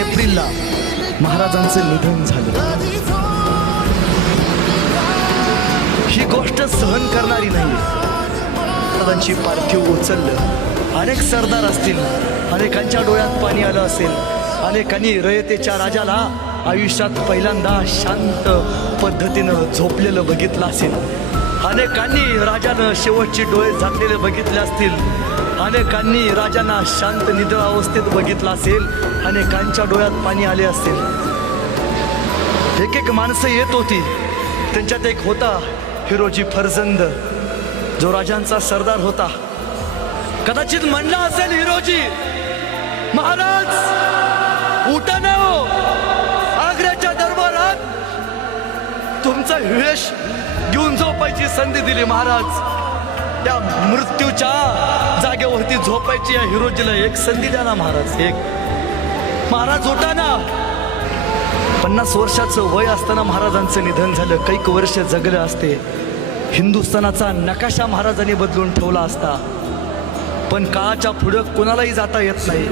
एप्रिलला महाराजांचं निधन झालं। ही गोष्ट सहन करणारी नाही। महाराजांची पार्थिव उचललं। अनेक सरदार असतील, अनेकांच्या डोळ्यात पाणी आलं असेल, अनेकांनी रयतेच्या राजाला आयुष्यात पहिल्यांदा शांत पद्धतीनं झोपलेलं बघितलं असेल, अनेकांनी राजानं शेवटचे डोळे झाकलेले बघितले असतील, अनेकांनी राजांना शांत निद्रा अवस्थेत बघितलं असेल, अनेकांच्या डोळ्यात पाणी आले असेल। एक एक माणसं येत होती, त्यांच्यात एक होता हिरोजी फर्जंद, जो राजांचा सरदार होता। कदाचित म्हणला असेल हिरोजी, महाराज उठा ना हो, आग्र्याच्या दरबारात तुमचा वेश घेऊन झोपायची संधी दिली महाराज, त्या मृत्यूच्या जागेवरती झोपायची या हिरोजीला एक संधी द्या ना महाराज, एक महाराज उठा ना। 50 वर्षाचं वय असताना महाराजांचं निधन झालं। कैक वर्ष जगले असते, हिंदुस्थानाचा नकाशा महाराजांनी बदलून ठेवला असता, पण काळाच्या पुढं कोणालाही जाता येत नाही।